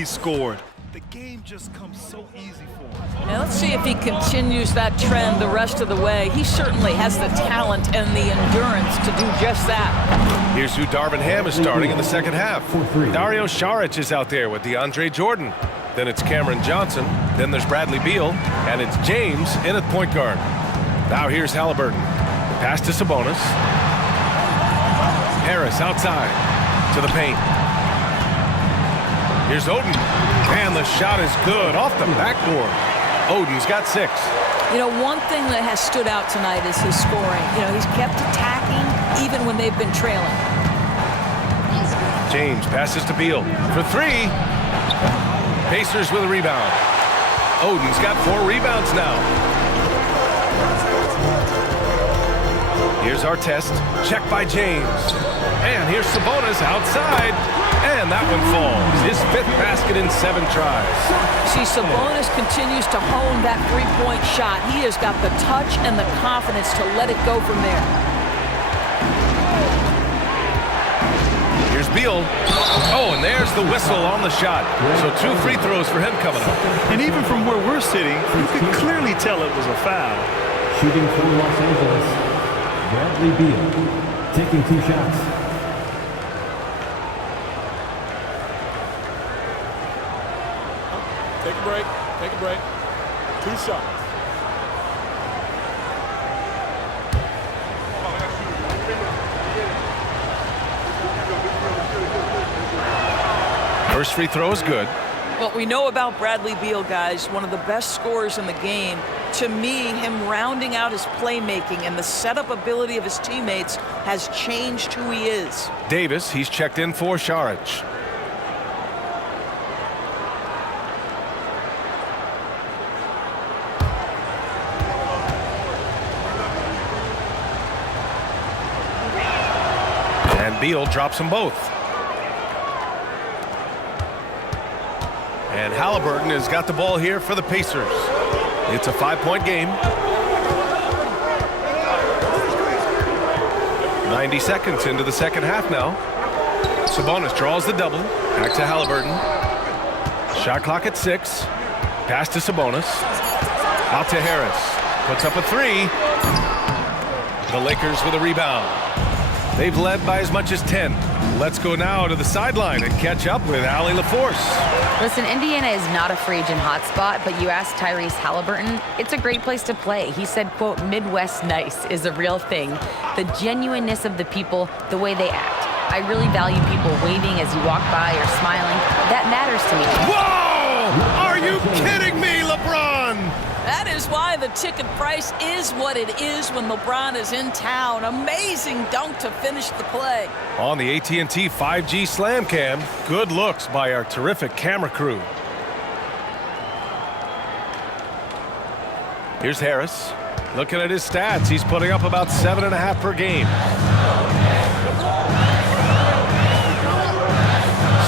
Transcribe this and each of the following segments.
he scored. The game just comes so easy for him. Now let's see if he continues that trend the rest of the way. He certainly has the talent and the endurance to do just that. Here's who Darvin Ham is starting in the second half. Dario Saric is out there with DeAndre Jordan. Then it's Cameron Johnson. Then there's Bradley Beal. And it's James in at point guard. Now here's Halliburton. Pass to Sabonis. Harris outside to the paint. Here's Oden. And the shot is good off the backboard. Oden's got 6. You know, one thing that has stood out tonight is his scoring. You know, he's kept attacking even when they've been trailing. James passes to Beal for 3. Pacers with a rebound. Oden's got 4 rebounds now. Here's Artest. Check by James. And here's Sabonis outside. And that one falls. His 5th basket in 7 tries. See, Sabonis continues to hone that three-point shot. He has got the touch and the confidence to let it go from there. Here's Beal. Oh, and there's the whistle on the shot. So 2 free throws for him coming up. And even from where we're sitting, you could clearly tell it was a foul. Shooting for Los Angeles, Bradley Beal, taking 2 shots. Take a break. Take a break. 2 shots. First free throw is good. What we know about Bradley Beal, guys, one of the best scorers in the game. To me, him rounding out his playmaking and the setup ability of his teammates has changed who he is. Davis, he's checked in for Saric. And Beal drops them both. And Halliburton has got the ball here for the Pacers. It's a 5-point game. 90 seconds into the second half now. Sabonis draws the double. Back to Halliburton. Shot clock at 6. Pass to Sabonis. Out to Harris. Puts up a 3. The Lakers with a rebound. They've led by as much as 10. Let's go now to the sideline and catch up with Allie LaForce. Listen, Indiana is not a free agent hotspot, but you asked Tyrese Halliburton, it's a great place to play. He said, quote, Midwest nice is a real thing. The genuineness of the people, the way they act. I really value people waving as you walk by or smiling. That matters to me. Whoa! Are you kidding me, LeBron? That is why the ticket price is what it is when LeBron is in town. Amazing dunk to finish the play. On the AT&T 5G Slam Cam, good looks by our terrific camera crew. Here's Harris. Looking at his stats, he's putting up about 7.5 per game.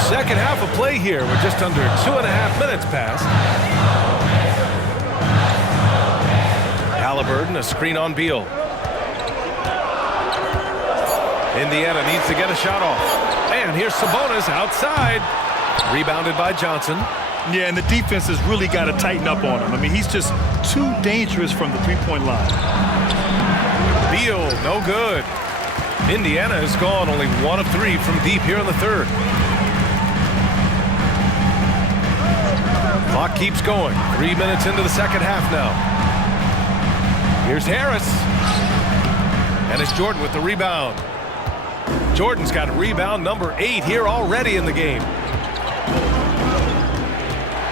Second half of play here. We're just under 2.5 minutes past. Halliburton, a screen on Beal. Indiana needs to get a shot off. And here's Sabonis outside. Rebounded by Johnson. Yeah, and the defense has really got to tighten up on him. I mean, he's just too dangerous from the three-point line. Beal, no good. Indiana has gone only 1 of 3 from deep here in the third. Clock keeps going. 3 minutes into the second half now. Here's Harris. And it's Jordan with the rebound. Jordan's got rebound number 8 here already in the game.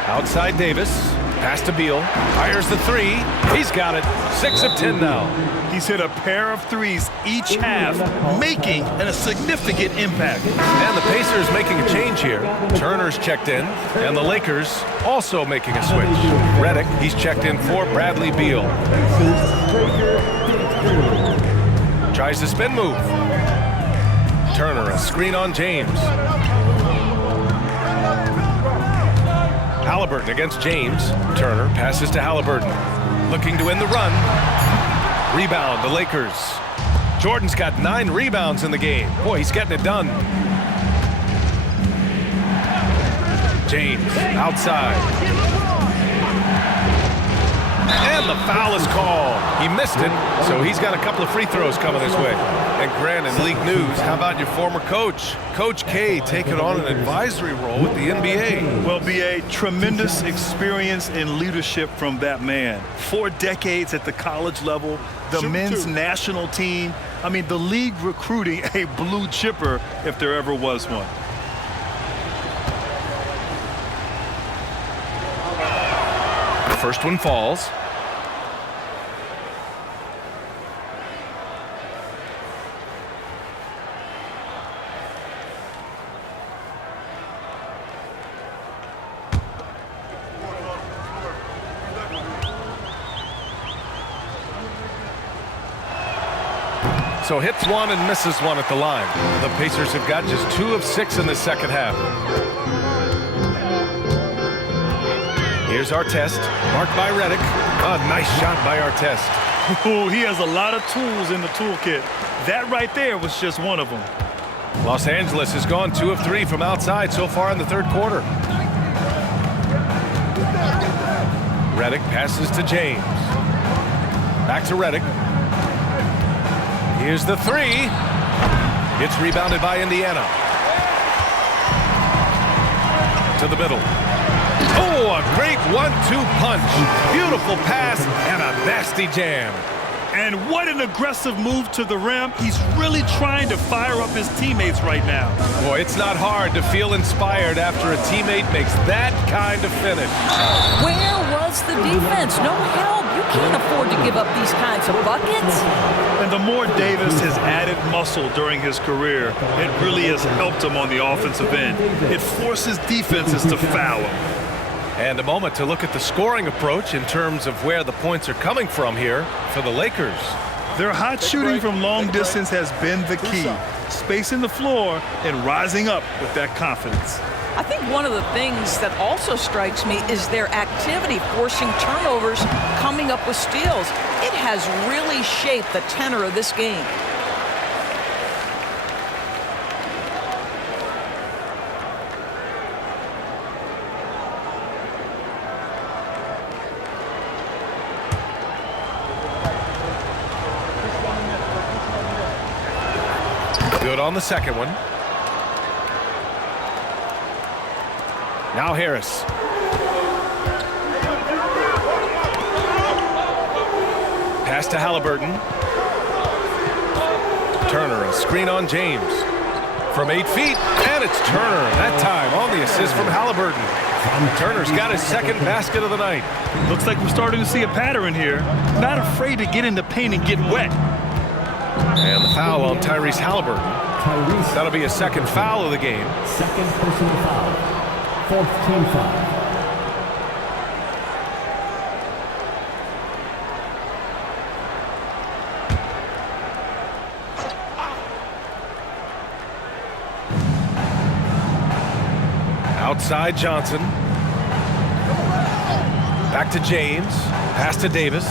Outside Davis. Pass to Beal. Fires the 3. He's got it. 6 of 10 now. He's hit a pair of threes each half, making a significant impact. And the Pacers making a change here. Turner's checked in, and the Lakers also making a switch. Redick, he's checked in for Bradley Beal. Tries the spin move. Turner, a screen on James. Halliburton against James. Turner passes to Halliburton. Looking to win the run. Rebound, the Lakers. Jordan's got 9 rebounds in the game. Boy, he's getting it done. James outside. And the foul is called. He missed it, so he's got a couple of free throws coming his way. And Grant, in league news, how about your former coach? Coach K taking on an advisory role with the NBA. Well, BA, tremendous experience and leadership from that man. 4 decades at the college level, the men's national team. I mean, the league recruiting a blue chipper if there ever was one. The first one falls. So hits one and misses one at the line. The Pacers have got just 2 of 6 in the second half. Here's Artest, marked by Redick. A nice shot by Artest. Oh, he has a lot of tools in the toolkit. That right there was just one of them. Los Angeles has gone 2 of 3 from outside so far in the third quarter. Redick passes to James. Back to Redick. Here's the 3. It's rebounded by Indiana. To the middle. Oh, a great 1-2 punch. Beautiful pass and a nasty jam. And what an aggressive move to the rim. He's really trying to fire up his teammates right now. Boy, it's not hard to feel inspired after a teammate makes that kind of finish. Where was the defense? No help. You can't afford to give up these kinds of buckets. And the more Davis has added muscle during his career, it really has helped him on the offensive end. It forces defenses to foul him. And a moment to look at the scoring approach in terms of where the points are coming from here for the Lakers. Their hot shooting from long distance has been the key. Spacing the floor and rising up with that confidence. I think one of the things that also strikes me is their activity forcing turnovers, coming up with steals. It has really shaped the tenor of this game. Good on the second one. Now Harris. Pass to Halliburton. Turner, a screen on James. From 8 feet, and it's Turner. That time on the assist from Halliburton. Turner's got his second basket of the night. Looks like we're starting to see a pattern here. Not afraid to get in the paint and get wet. And the foul on Tyrese Halliburton. That'll be a second foul of the game. Second personal foul. 4th team foul. Outside Johnson. Back to James. Pass to Davis.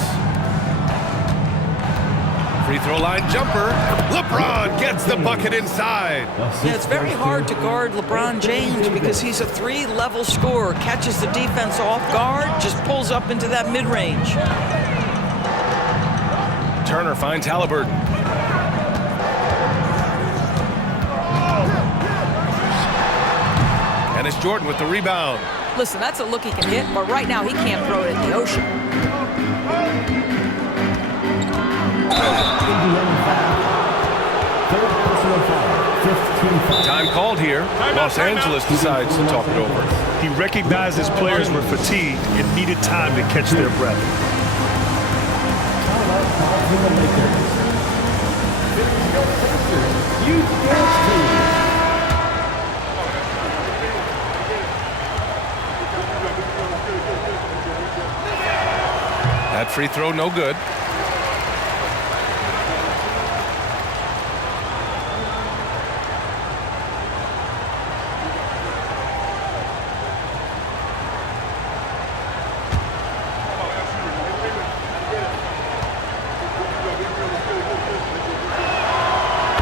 Free throw line jumper. LeBron gets the bucket inside. Yeah, it's very hard to guard LeBron James because he's a 3-level scorer. Catches the defense off guard, just pulls up into that mid-range. Turner finds Halliburton. And it's Jordan with the rebound. Listen, that's a look he can hit, but right now he can't throw it in the ocean. Time called here. Los Angeles decides to talk it over. He recognized his players were fatigued and needed time to catch their breath. That free throw no good.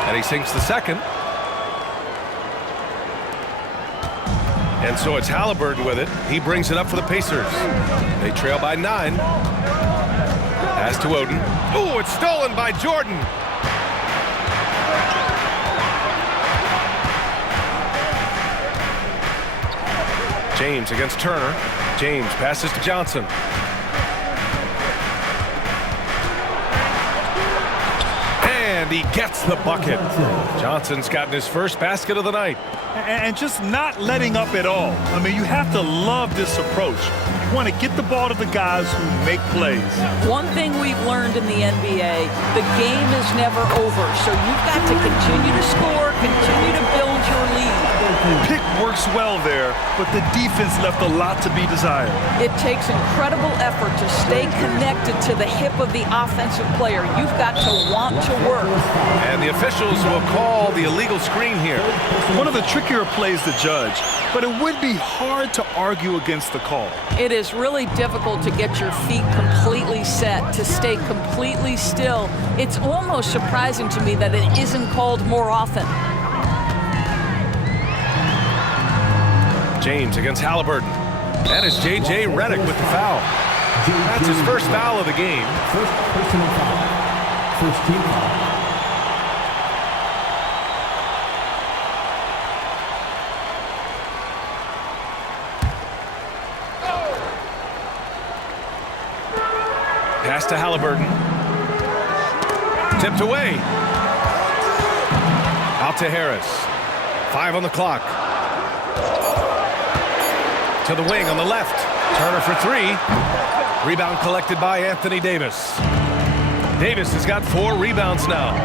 And he sinks the second. And so it's Halliburton with it. He brings it up for the Pacers. They trail by 9. Pass to Oden. Oh, it's stolen by Jordan. James against Turner. James passes to Johnson. And he gets the bucket. Johnson's gotten his first basket of the night. And just not letting up at all. I mean, you have to love this approach. You want to get the ball to the guys who make plays. One thing we've learned in the NBA, the game is never over. So you've got to continue to score, continue to build your lead. Pick works well there, but the defense left a lot to be desired. It takes incredible effort to stay connected to the hip of the offensive player. You've got to want to work. And the officials will call the illegal screen here. One of the trickier plays to judge, but it would be hard to argue against the call. It is really difficult to get your feet completely set, to stay completely still. It's almost surprising to me that it isn't called more often. James against Halliburton. And it's J.J. Redick with the foul. That's his first foul of the game. First personal foul. First team foul. Pass to Halliburton. Tipped away. Out to Harris. 5 on the clock. To the wing on the left. Turner for 3. Rebound collected by Anthony Davis. Davis has got 4 rebounds now.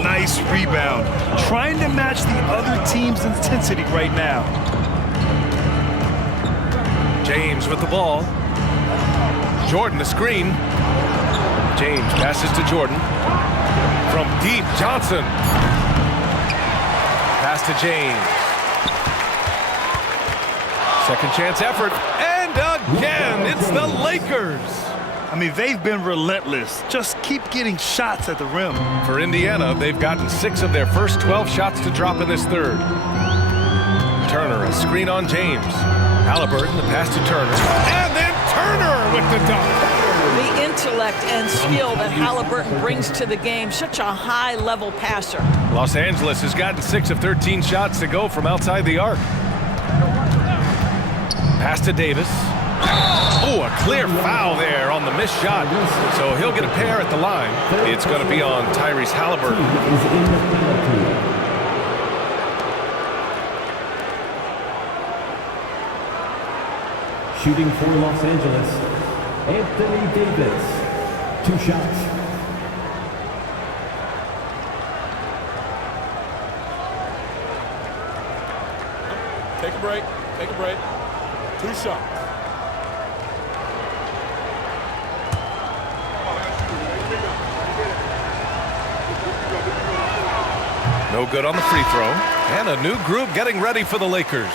Nice rebound. Trying to match the other team's intensity right now. James with the ball. Jordan the screen. James passes to Jordan. From deep, Johnson. Pass to James. Second chance effort. And again, it's the Lakers. I mean, they've been relentless. Just keep getting shots at the rim. For Indiana, they've gotten 6 of their first 12 shots to drop in this third. Turner, a screen on James. Halliburton, the pass to Turner. And then Turner with the dunk. The intellect and skill that Halliburton brings to the game, such a high-level passer. Los Angeles has gotten 6 of 13 shots to go from outside the arc. Pass to Davis. Oh, a clear foul there on the missed shot. So he'll get a pair at the line. It's going to be on Tyrese Halliburton. Shooting for Los Angeles, Anthony Davis. 2 shots. Take a break. Take a break. 2 shots. No good on the free throw. And a new group getting ready for the Lakers.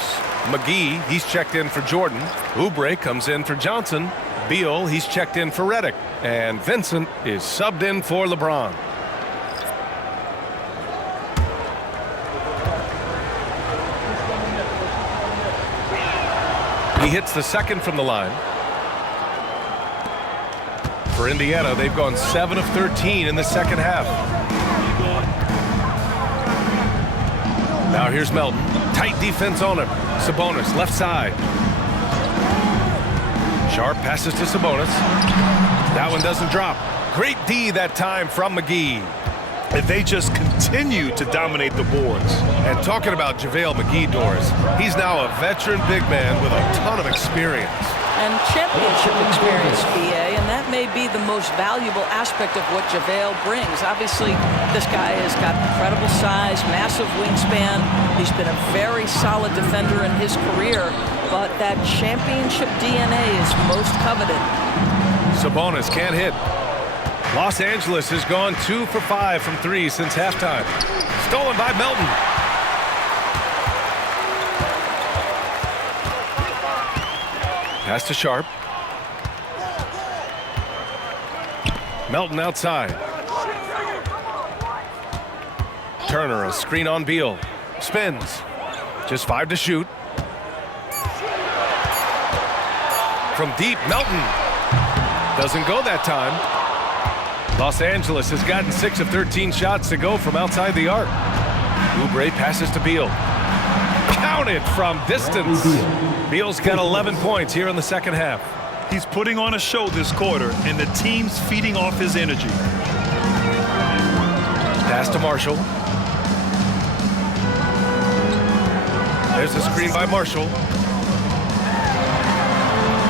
McGee, he's checked in for Jordan. Oubre comes in for Johnson. Beal, he's checked in for Redick. And Vincent is subbed in for LeBron. He hits the second from the line. For Indiana, they've gone 7 of 13 in the second half. Now here's Melton. Tight defense on him. Sabonis, left side. Sharp passes to Sabonis. That one doesn't drop. Great D that time from McGee. And they just continue to dominate the boards. And talking about JaVale McGee, Doris, he's now a veteran big man with a ton of experience. And championship experience, BA, and that may be the most valuable aspect of what JaVale brings. Obviously, this guy has got incredible size, massive wingspan. He's been a very solid defender in his career, but that championship DNA is most coveted. Sabonis can't hit. Los Angeles has gone 2 for 5 from 3 since halftime. Stolen by Melton. Pass to Sharp. Melton outside. Turner, a screen on Beal. Spins. Just 5 to shoot. from deep. Melton doesn't go that time. Los Angeles has gotten 6 of 13 shots to go from outside the arc. Oubre passes to Beal. Counted from distance. Beal's got 11 points here in the second half. He's putting on a show this quarter, and the team's feeding off his energy. Pass to Marshall. There's the screen by Marshall.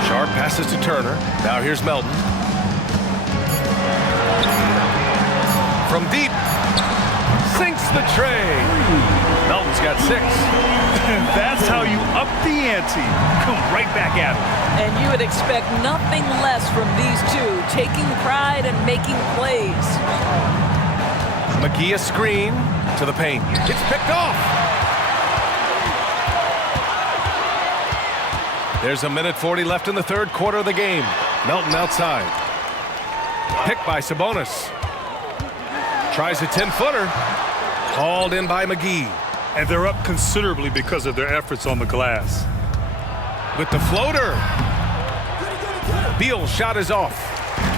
Sharp passes to Turner. Now here's Melton. From deep. Sinks the tray. Melton's got 6. That's how you up the ante. Come right back at him. And you would expect nothing less from these two, taking pride and making plays. McGee a screen to the paint. It's picked off. There's a minute 40 left in the third quarter of the game. Melton outside. Picked by Sabonis. Tries a 10-footer. Hauled in by McGee. And they're up considerably because of their efforts on the glass. With the floater. Beal's shot is off.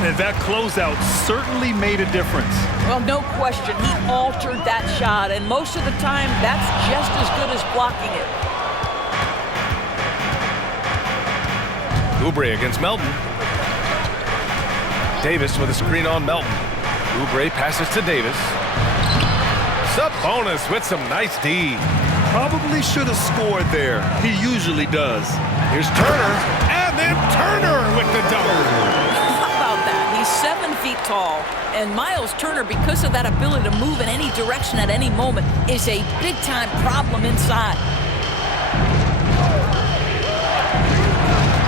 And that closeout certainly made a difference. Well, no question, he altered that shot, and most of the time, that's just as good as blocking it. Oubre against Melton. Davis with a screen on Melton. Oubre passes to Davis. Sabonis with some nice D. Probably should have scored there. He usually does. Here's Turner, and then Turner with the double. How about that? He's 7 feet tall, and Miles Turner, because of that ability to move in any direction at any moment, is a big-time problem inside.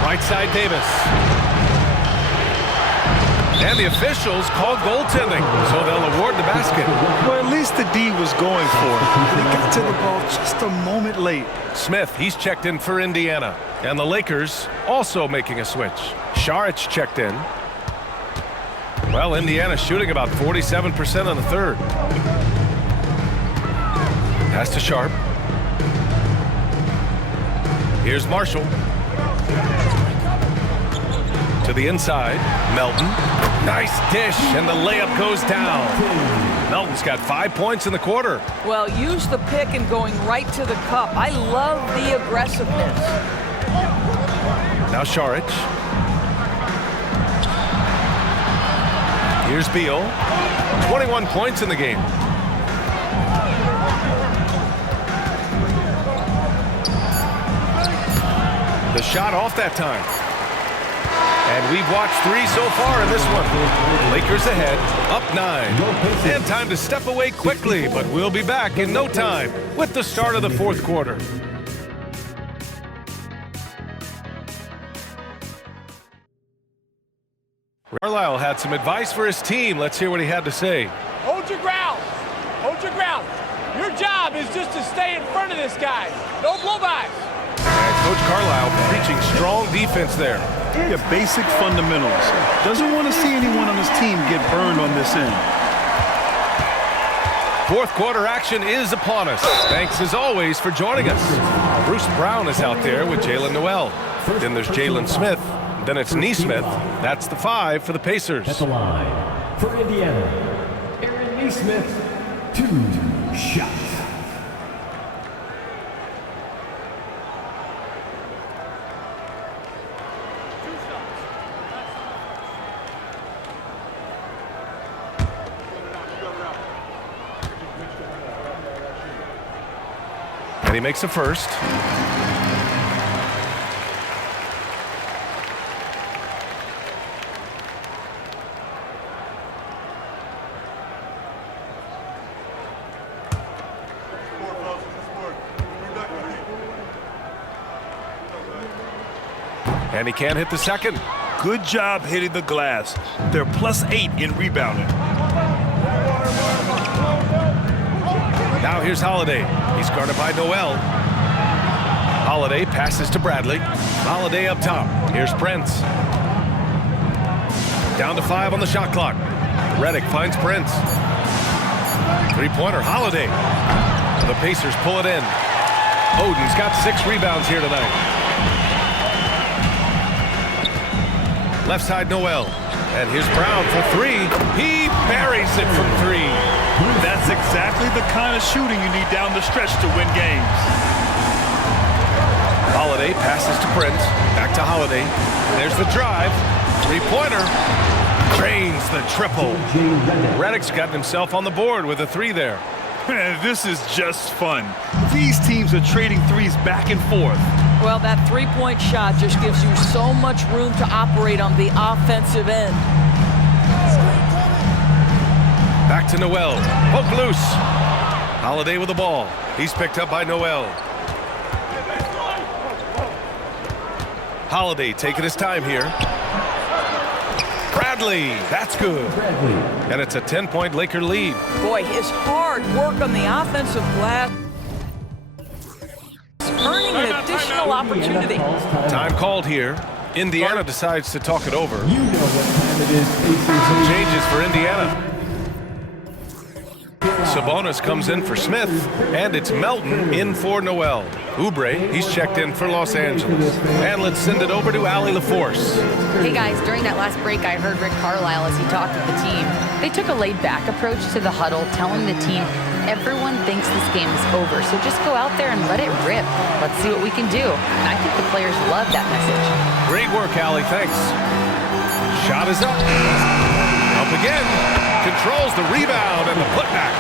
Right side Davis. And the officials call goaltending, so they'll award the basket. Well, at least the D was going for it. They got to the ball just a moment late. Smith, he's checked in for Indiana. And the Lakers also making a switch. Saric checked in. Well, Indiana shooting about 47% in the third. Pass to Sharp. Here's Marshall. To the inside, Melton. Nice dish, and the layup goes down. Melton's got 5 points in the quarter. Well, use the pick and going right to the cup. I love the aggressiveness. Now Saric. Here's Beal. 21 points in the game. The shot off that time. And we've watched 3 so far in this one. Lakers ahead, up 9. And time to step away quickly, but we'll be back in no time with the start of the fourth quarter. Carlisle had some advice for his team. Let's hear what he had to say. Hold your ground. Hold your ground. Your job is just to stay in front of this guy. No blow-bys. And Coach Carlisle preaching strong defense there. Yeah, basic fundamentals. Doesn't want to see anyone on his team get burned on this end. Fourth quarter action is upon us. Thanks as always for joining us. Bruce Brown is out there with Jalen Noel. Then there's Jalen Smith. Then it's Neesmith. That's the 5 for the Pacers. At the line for Indiana, Aaron Neesmith, 2 shots. And he makes a first. And he can't hit the second. Good job hitting the glass. They're +8 in rebounding. Now here's Holiday. He's guarded by Noel. Holiday passes to Bradley. Holiday up top. Here's Prince. Down to 5 on the shot clock. Redick finds Prince. Three-pointer, Holiday. The Pacers pull it in. Oden's got 6 rebounds here tonight. Left side, Noel. And here's Brown for three. He buries it from three. That's exactly the kind of shooting you need down the stretch to win games. Holiday passes to Prince. Back to Holiday. There's the drive. Three-pointer. Drains the triple. Redick's gotten himself on the board with a three there. This is just fun. These teams are trading threes back and forth. Well, that three-point shot just gives you so much room to operate on the offensive end. Back to Noel. Poke loose. Holiday with the ball. He's picked up by Noel. Holiday taking his time here. Bradley, that's good. And it's a 10-point Laker lead. Boy, his hard work on the offensive glass earning an additional opportunity. Time called here. Indiana decides to talk it over. You know what time it is, Pacers. Changes for Indiana. Sabonis comes in for Smith, and it's Melton in for Noel. Oubre, he's checked in for Los Angeles. And let's send it over to Allie LaForce. Hey guys, during that last break, I heard Rick Carlisle as he talked with the team. They took a laid-back approach to the huddle, telling the team, everyone thinks this game is over, so just go out there and let it rip. Let's see what we can do. And I think the players love that message. Great work, Allie, thanks. Shot is up. Up again. Controls the rebound and the putback.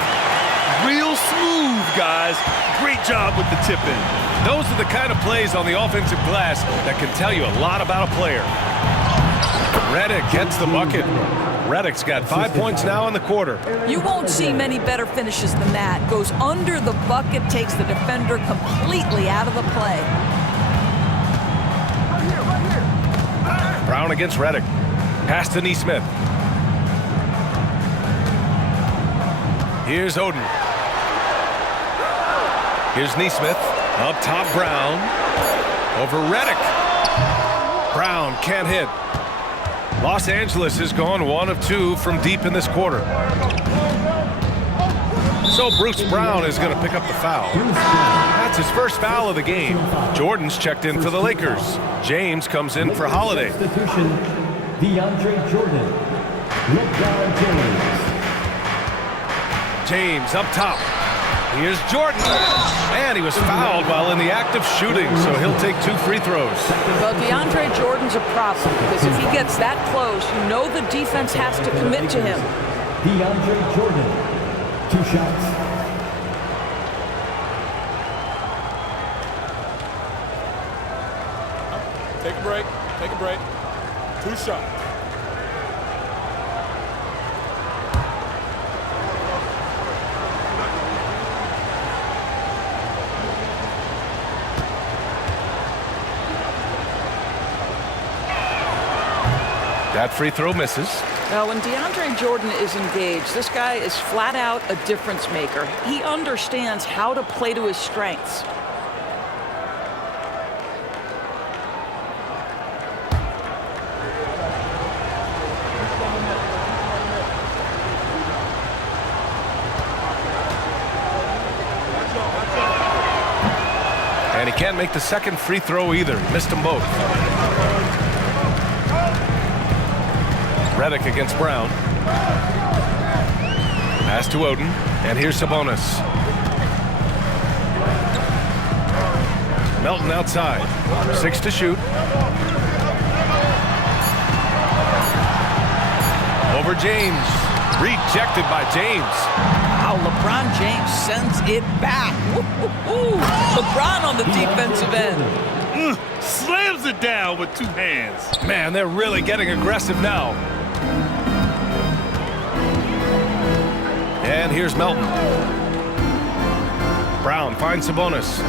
Real smooth, guys. Great job with the tip-in. Those are the kind of plays on the offensive glass that can tell you a lot about a player. Redick gets the bucket. Redick's got 5 points now in the quarter. You won't see many better finishes than that. Goes under the bucket, takes the defender completely out of the play. Brown against Redick. Pass to Neesmith. Here's Oden. Here's Neesmith. Up top, Brown. Over Redick. Brown can't hit. Los Angeles has gone 1 of 2 from deep in this quarter. So Bruce Brown is going to pick up the foul. That's his first foul of the game. Jordan's checked in for the Lakers. James comes in for Holiday. Substitution, DeAndre Jordan. LeBron James. James up top. Here's Jordan. And he was fouled while in the act of shooting, so he'll take 2 free throws. Well, DeAndre Jordan's a problem because if he gets that close, you know the defense has to commit to him. DeAndre Jordan. 2 shots. Take a break. Take a break. 2 shots. That free throw misses. Now, when DeAndre Jordan is engaged, this guy is flat out a difference maker. He understands how to play to his strengths. And he can't make the second free throw either. He missed them both. Redick against Brown. Pass to Oden. And here's Sabonis. Melton outside. 6 to shoot. Over James. Rejected by James. Wow, LeBron James sends it back. Woo-hoo-hoo. LeBron on the defensive end. Slams it down with 2 hands. Man, they're really getting aggressive now. And here's Melton. Brown finds Sabonis.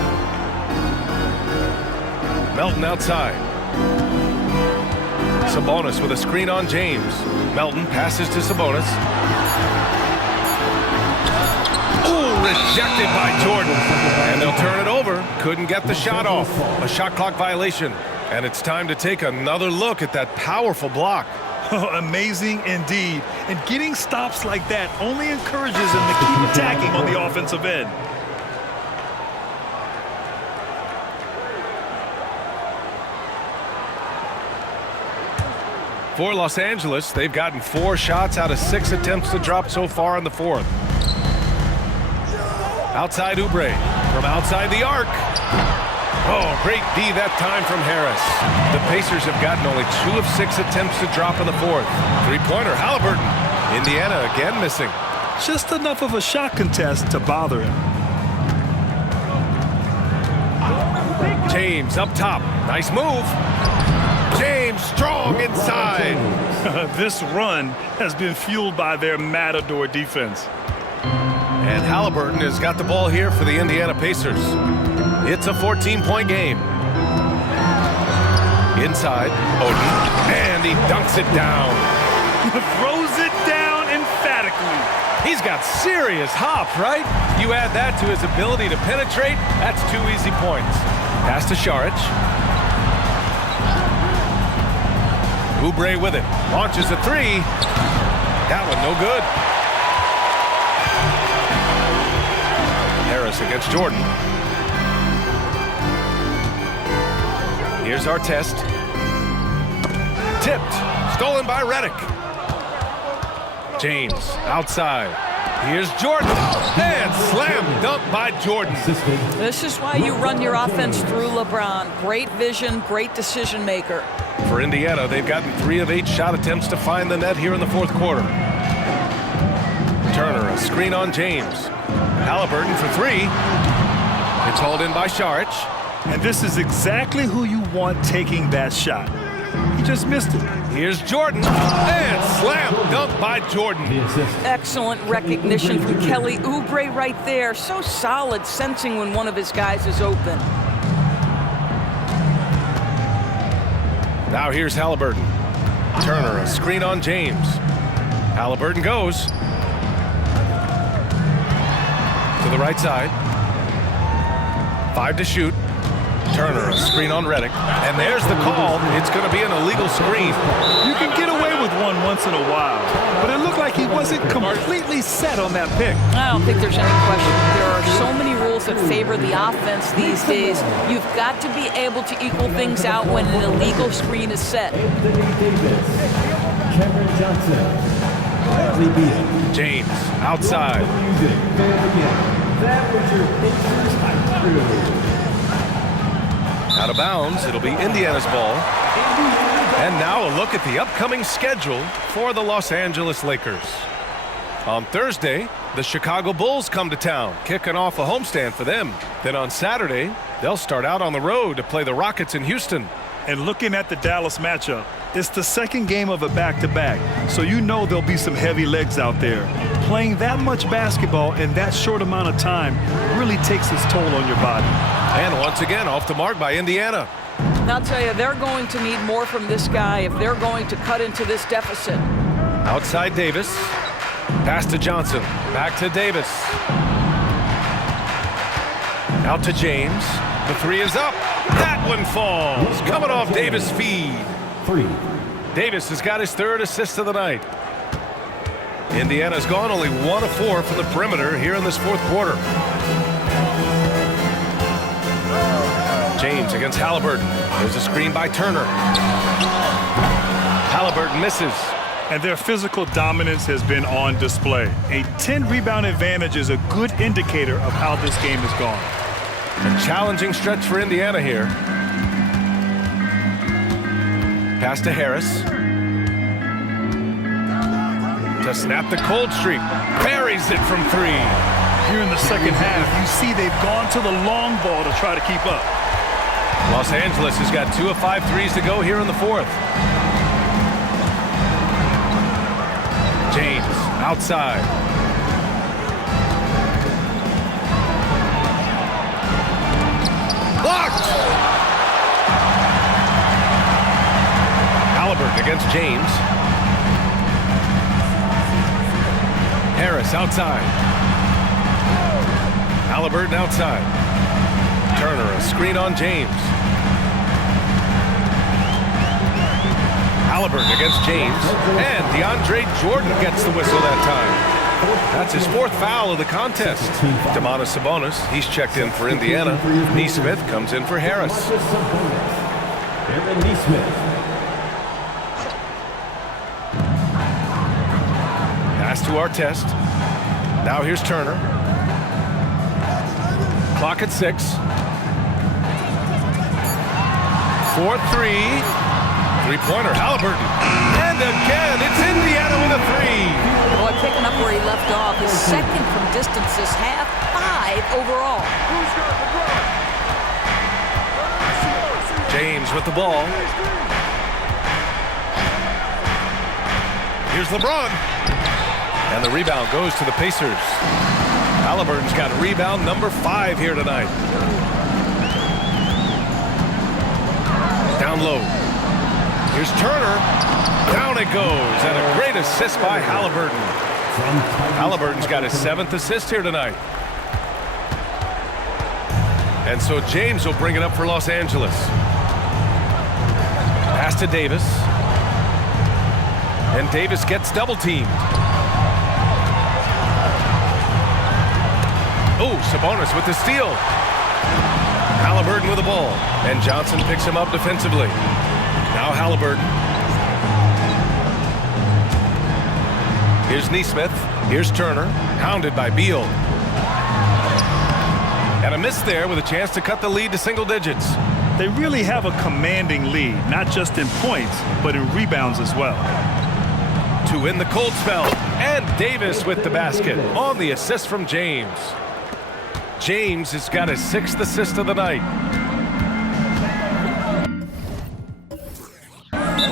Melton outside. Sabonis with a screen on James. Melton passes to Sabonis. Ooh, rejected by Jordan. And they'll turn it over. Couldn't get the shot off. A shot clock violation. And it's time to take another look at that powerful block. Amazing indeed. And getting stops like that only encourages him to keep attacking on the offensive end. For Los Angeles, they've gotten 4 shots out of 6 attempts to drop so far in the fourth. Outside Oubre, from outside the arc. Oh, great D that time from Harris. The Pacers have gotten only 2 of 6 attempts to drop in the fourth. Three-pointer, Halliburton. Indiana again missing. Just enough of a shot contest to bother him. James up top. Nice move. James strong inside. This run has been fueled by their matador defense. And Halliburton has got the ball here for the Indiana Pacers. It's a 14-point game. Inside, Oden, and he dunks it down. Throws it down emphatically. He's got serious hop, right? You add that to his ability to penetrate, that's 2 easy points. Pass to Šarić. Oubre with it. Launches a 3. That one no good. Harris against Jordan. Here's Artest. Tipped. Stolen by Redick. James outside. Here's Jordan. And slam dunk by Jordan. This is why you run your offense through LeBron. Great vision, great decision maker. For Indiana, they've gotten 3 of 8 shot attempts to find the net here in the fourth quarter. Turner, a screen on James. Halliburton for 3. It's hauled in by Šarić. And this is exactly who you want taking that shot. He just missed it. Here's Jordan. And slam dunk by Jordan. Excellent recognition from Kelly Oubre right there. So solid, sensing when one of his guys is open. Now here's Halliburton. Turner, a screen on James. Halliburton goes to the right side. 5 to shoot. Turner, a screen on Redick. And there's the call. It's going to be an illegal screen. You can get away with one once in a while, but it looked like he wasn't completely set on that pick. I don't think there's any question. There are so many rules that favor the offense these days. You've got to be able to equal things out when an illegal screen is set. Cameron Johnson. Bradley Beal. James outside. That was your Pacers high crew. Out of bounds, it'll be Indiana's ball. And now a look at the upcoming schedule for the Los Angeles Lakers. On Thursday, the Chicago Bulls come to town, kicking off a homestand for them. Then on Saturday, they'll start out on the road to play the Rockets in Houston. And looking at the Dallas matchup, it's the second game of a back-to-back, so you know there'll be some heavy legs out there. Playing that much basketball in that short amount of time really takes its toll on your body. And once again, off the mark by Indiana. I'll tell you, they're going to need more from this guy if they're going to cut into this deficit. Outside Davis. Pass to Johnson. Back to Davis. Out to James. The 3 is up. That one falls. Coming off Davis' feed. 3. Davis has got his 3rd assist of the night. Indiana's gone only 1 of 4 from the perimeter here in this fourth quarter. James against Halliburton. There's a screen by Turner. Halliburton misses. And their physical dominance has been on display. A 10-rebound advantage is a good indicator of how this game has gone. A challenging stretch for Indiana here. Pass to Harris. To snap the cold streak. Buries it from 3. Here in the second half, you see they've gone to the long ball to try to keep up. Los Angeles has got 2 of 5 threes to go here in the fourth. James outside. Blocked! Halliburton against James. Harris outside. Halliburton outside. Turner, a screen on James. Halliburton against James. And DeAndre Jordan gets the whistle that time. That's his 4th foul of the contest. Domantas Sabonis, he's checked in for Indiana. Nesmith comes in for Harris. Aaron Nesmith. to Artest. Now here's Turner. Clock at 6. 4-3. Three-pointer, Haliburton. And again, it's Indiana with a 3. Boy, picking up where he left off. His second from distance this half, 5 overall. James with the ball. Here's LeBron. And the rebound goes to the Pacers. Haliburton's got rebound number 5 here tonight. Down low. Here's Turner. Down it goes. And a great assist by Haliburton. Haliburton's got his 7th assist here tonight. And so James will bring it up for Los Angeles. Pass to Davis. And Davis gets double teamed. Oh, Sabonis with the steal. Haliburton with the ball. And Johnson picks him up defensively. Now Haliburton. Here's Nesmith. Here's Turner. Hounded by Beal. And a miss there with a chance to cut the lead to single digits. They really have a commanding lead, not just in points, but in rebounds as well. To win the cold spell. And Davis with the basket on the assist from James. James has got his 6th assist of the night.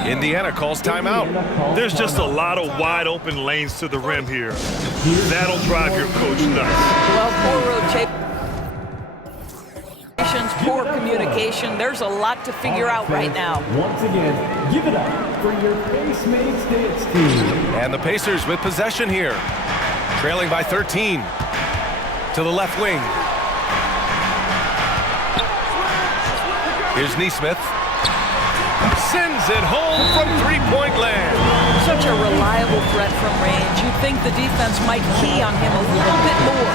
Indiana calls timeout. There's just a lot of wide open lanes to the rim here. That'll drive your coach nuts. Well, poor rotations, poor communication. There's a lot to figure out right now. Once again, give it up for your Pacemates dance team. And the Pacers with possession here. Trailing by 13. To the left wing. Here's Nesmith. Sends it home from three-point land. Such a reliable threat from range. You'd think the defense might key on him a little bit more.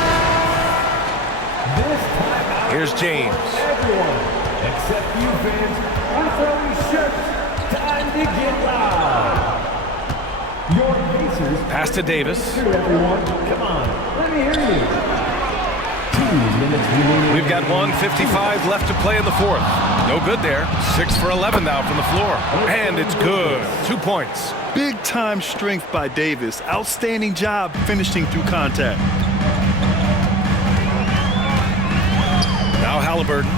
This time Here's James. everyone, except you fans, we're throwing shirts. Time to get loud. Your Pacers. Pass to Davis. Here, everyone. Come on, let me hear you. 2 minutes remaining. We've got 1:55 left to play in the 4th. No good there. 6 for 11 now from the floor. And it's good. 2 points. Big time strength by Davis. Outstanding job finishing through contact. Now Haliburton.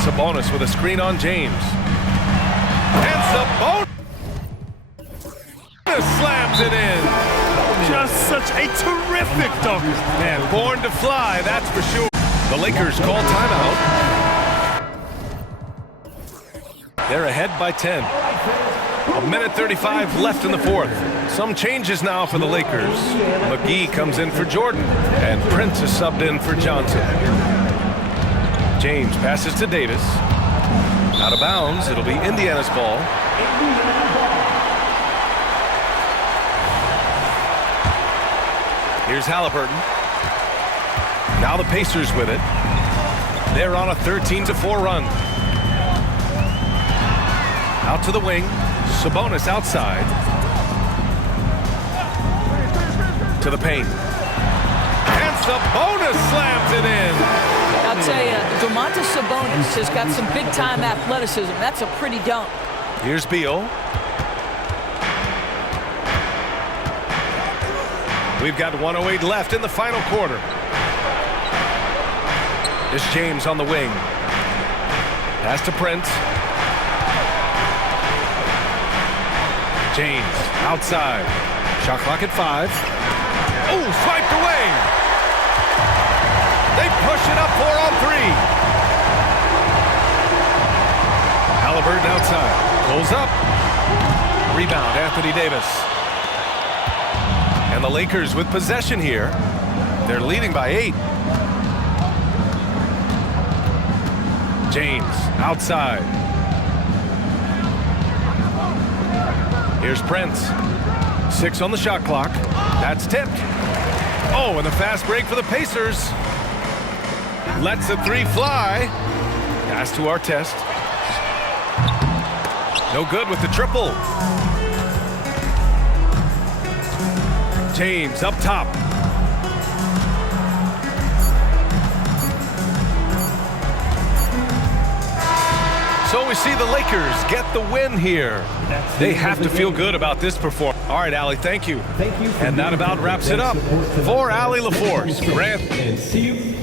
Sabonis with a screen on James. And Sabonis slams it in. Just such a terrific dunk. Man, born to fly, that's for sure. The Lakers call timeout. They're ahead by 10. 1:35 left in the 4th. Some changes now for the Lakers. McGee comes in for Jordan, and Prince is subbed in for Johnson. James passes to Davis. Out of bounds, it'll be Indiana's ball. Here's Haliburton. Now the Pacers with it. They're on a 13-4 run. Out to the wing. Sabonis outside. To the paint. And Sabonis slams it in. I'll tell you, Domantas Sabonis has got some big-time athleticism. That's a pretty dunk. Here's Beal. We've got 1:08 left in the final quarter. This James on the wing. Pass to Prince. James outside. Shot clock at 5. Oh, swiped away. They push it up 4-on-3. Haliburton outside. Pulls up. Rebound, Anthony Davis. And the Lakers with possession here. They're leading by 8. James outside. Here's Prince. 6 on the shot clock. That's tipped. Oh, and the fast break for the Pacers. Lets the 3 fly. Pass to Artest. No good with the triple. James up top. So we see the Lakers get the win here. They have to feel good about this performance. All right, Allie, thank you. Thank you. And that about wraps it up. For Allie LaForce, Grant. And see you